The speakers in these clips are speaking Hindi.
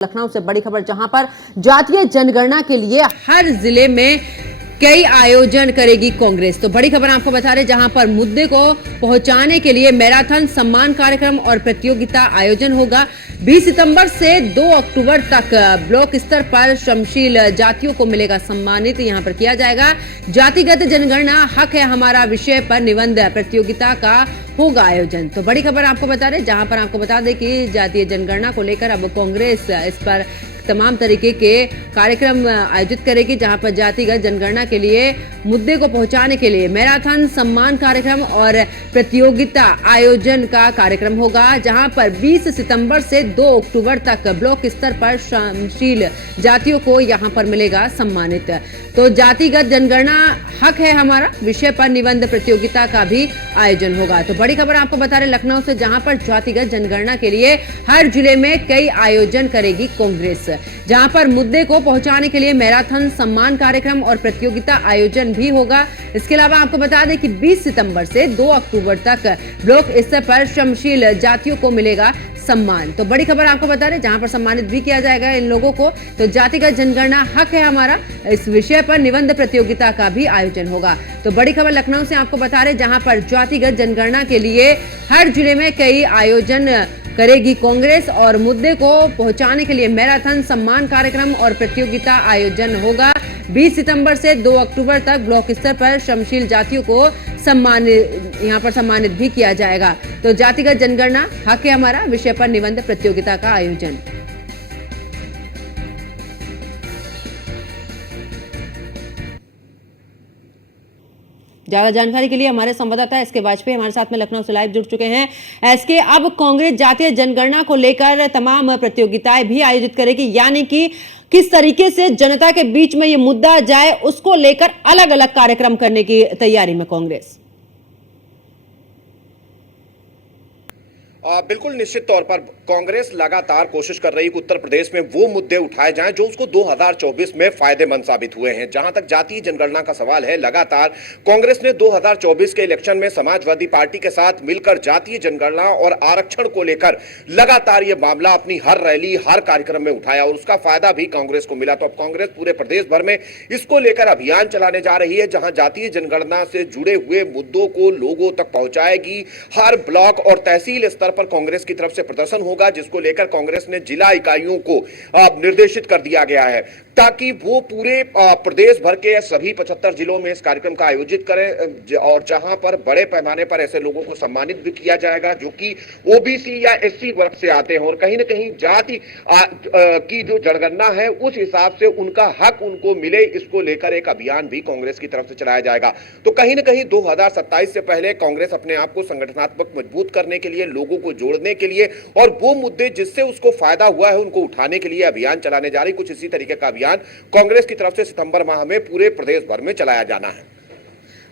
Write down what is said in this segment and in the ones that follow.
लखनऊ से बड़ी खबर, जहां पर जातीय जनगणना के लिए हर जिले में कई आयोजन करेगी कांग्रेस। तो बड़ी खबर आपको बता रहे, जहां पर मुद्दे को पहुंचाने के लिए मैराथन, सम्मान कार्यक्रम और प्रतियोगिता आयोजन होगा। 20 सितंबर से 2 अक्टूबर तक ब्लॉक स्तर पर श्रमशील जातियों को मिलेगा सम्मानित, यहां पर किया जाएगा। जातिगत जनगणना हक है हमारा विषय पर निबंध प्रतियोगिता का होगा आयोजन। तो बड़ी खबर आपको बता रहे, जहां पर आपको बता दें कि जातीय जनगणना को लेकर अब कांग्रेस इस पर तमाम तरीके के कार्यक्रम आयोजित करेगी, जहां पर जातिगत जनगणना के लिए मुद्दे को पहुंचाने के लिए मैराथन, सम्मान कार्यक्रम और प्रतियोगिता आयोजन का कार्यक्रम होगा, जहां पर 20 सितंबर से 2 अक्टूबर तक ब्लॉक स्तर पर श्रमशील जातियों को यहां पर मिलेगा सम्मानित। तो जातिगत जनगणना हक है हमारा विषय पर निबंध प्रतियोगिता का भी आयोजन होगा। तो बड़ी खबर आपको बता रहे लखनऊ से, जहां पर जातिगत जनगणना के लिए हर जिले में कई आयोजन करेगी कांग्रेस, जहां पर मुद्दे को पहुंचाने के लिए मैराथन, सम्मान कार्यक्रम और प्रतियोगिता आयोजन भी होगा। इसके अलावा आपको बता दें कि 20 सितंबर से 2 अक्टूबर तक ब्लॉक स्तर पर श्रमशील जातियों को मिलेगा सम्मान। तो बड़ी खबर आपको बता रहे, जहां पर सम्मानित भी किया जाएगा इन लोगों को। तो जातिगत जनगणना हक है हमारा, इस विषय पर निबंध प्रतियोगिता का भी आयोजन होगा। तो बड़ी खबर लखनऊ से आपको बता रहे, जहां पर जातिगत जनगणना के लिए हर जिले में कई आयोजन करेगी कांग्रेस और मुद्दे को पहुंचाने के लिए मैराथन, सम्मान कार्यक्रम और प्रतियोगिता आयोजन होगा। 20 सितंबर से 2 अक्टूबर तक ब्लॉक स्तर पर श्रमशील जातियों को यहां पर सम्मानित भी किया जाएगा। तो जातिगत जनगणना हक है हमारा विषय पर निबंध प्रतियोगिता का आयोजन। ज्यादा जानकारी के लिए हमारे संवाददाता एसके वाजपेयी हमारे साथ में लखनऊ से लाइव जुड़ चुके हैं। एसके, अब कांग्रेस जातीय जनगणना को लेकर तमाम प्रतियोगिताएं भी आयोजित करेगी, यानी कि किस तरीके से जनता के बीच में ये मुद्दा जाए, उसको लेकर अलग अलग कार्यक्रम करने की तैयारी में कांग्रेस। बिल्कुल निश्चित तौर पर कांग्रेस लगातार कोशिश कर रही है कि उत्तर प्रदेश में वो मुद्दे उठाए जाएं जो उसको 2024 में फायदेमंद साबित हुए हैं। जहां तक जातीय जनगणना का सवाल है, लगातार कांग्रेस ने 2024 के इलेक्शन में समाजवादी पार्टी के साथ मिलकर जातीय जनगणना और आरक्षण को लेकर लगातार ये मामला अपनी हर रैली, हर कार्यक्रम में उठाया और उसका फायदा भी कांग्रेस को मिला। तो अब कांग्रेस पूरे प्रदेश भर में इसको लेकर अभियान चलाने जा रही है, जहां जातीय जनगणना से जुड़े हुए मुद्दों को लोगों तक पहुंचाएगी। हर ब्लॉक और तहसील स्तर पर कांग्रेस की तरफ से प्रदर्शन होगा, जिसको लेकर कांग्रेस ने जिला इकाइयों को निर्देशित कर दिया गया है ताकि वो पूरे प्रदेश भर के सभी 75 जिलों में इस कार्यक्रम का आयोजित करें और जहां पर बड़े पैमाने पर ऐसे लोगों को सम्मानित भी किया जाएगा जो कि ओबीसी या एससी वर्ग से आते हैं और कहीं ना कहीं जाति की जो जनगणना है उस हिसाब से उनका हक उनको मिले, इसको लेकर एक अभियान भी कांग्रेस की तरफ से चलाया जाएगा। तो कहीं ना कहीं 2027 से पहले कांग्रेस अपने आप को संगठनात्मक मजबूत करने के लिए, लोगों को जोड़ने के लिए और वो मुद्दे जिससे उसको फायदा हुआ है उनको उठाने के लिए अभियान चलाने जा रही। कुछ इसी तरीके का अभियान कांग्रेस की तरफ से सितंबर माह में पूरे प्रदेश भर में चलाया जाना है।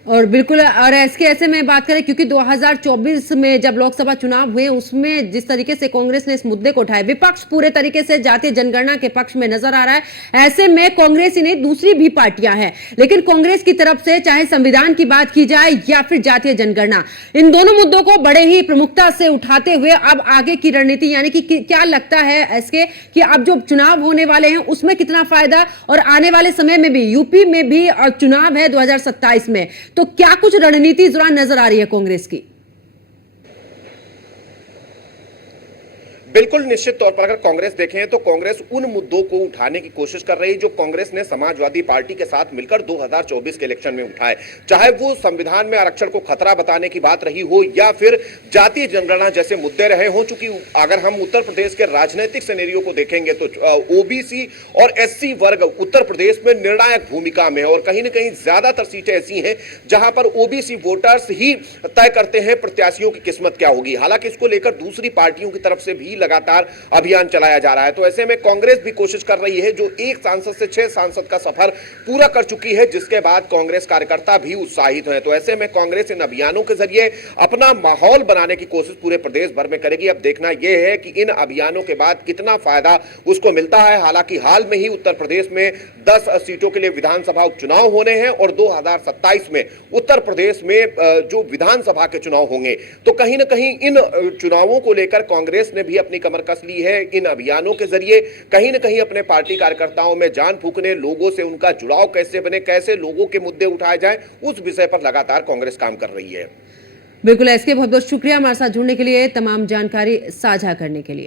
और बिल्कुल, और ऐसे में बात करें, क्योंकि 2024 में जब लोकसभा चुनाव हुए उसमें जिस तरीके से कांग्रेस ने इस मुद्दे को उठाया, विपक्ष पूरे तरीके से जातीय जनगणना के पक्ष में नजर आ रहा है। ऐसे में कांग्रेस ही नहीं, दूसरी भी पार्टियां हैं, लेकिन कांग्रेस की तरफ से चाहे संविधान की बात की जाए या फिर जातीय जनगणना, इन दोनों मुद्दों को बड़े ही प्रमुखता से उठाते हुए अब आगे की रणनीति, यानी कि क्या लगता है ऐसे कि अब जो चुनाव होने वाले हैं उसमें कितना फायदा, और आने वाले समय में भी यूपी में भी चुनाव है 2027 में, तो क्या कुछ रणनीति इस दौरान नजर आ रही है कांग्रेस की? बिल्कुल निश्चित तौर पर अगर कांग्रेस देखें तो कांग्रेस उन मुद्दों को उठाने की कोशिश कर रही है जो कांग्रेस ने समाजवादी पार्टी के साथ मिलकर 2024 के इलेक्शन में उठाए, चाहे वो संविधान में आरक्षण को खतरा बताने की बात रही हो या फिर जातीय जनगणना जैसे मुद्दे रहे हो। चूंकि अगर हम उत्तर प्रदेश के राजनीतिक सिनेरियो को देखेंगे तो ओबीसी और एससी वर्ग उत्तर प्रदेश में निर्णायक भूमिका में, और कहीं ना कहीं ज्यादातर सीटें ऐसी हैं जहां पर ओबीसी वोटर्स ही तय करते हैं प्रत्याशियों की किस्मत क्या होगी। हालांकि इसको लेकर दूसरी पार्टियों की तरफ से भी लगातार अभियान चलाया जा रहा है। तो ऐसे में कांग्रेस भी कोशिश कर रही है, जो 1 सांसद से 6 सांसद का सफर पूरा कर चुकी है, जिसके बाद कांग्रेस कार्यकर्ता भी उत्साहित हैं। तो ऐसे में कांग्रेस इन अभियानों के जरिए अपना माहौल बनाने की कोशिश पूरे प्रदेश भर में करेगी। अब देखना यह है कि इन अभियानों के बाद कितना फायदा उसको मिलता है। हालांकि हाल में ही उत्तर प्रदेश में 10 सीटों के लिए विधानसभा उपचुनाव होने हैं और 2027 में उत्तर प्रदेश में जो विधानसभा के चुनाव होंगे, तो कहीं ना कहीं इन चुनावों को लेकर कांग्रेस ने भी अपनी अपनी कमर कस ली है। इन अभियानों के जरिए कहीं न कहीं अपने पार्टी कार्यकर्ताओं में जान फूंकने, लोगों से उनका जुड़ाव कैसे बने, कैसे लोगों के मुद्दे उठाए जाएं, उस विषय पर लगातार कांग्रेस काम कर रही है। बिल्कुल, एसके बहुत बहुत शुक्रिया हमारे साथ जुड़ने के लिए, तमाम जानकारी साझा करने के लिए।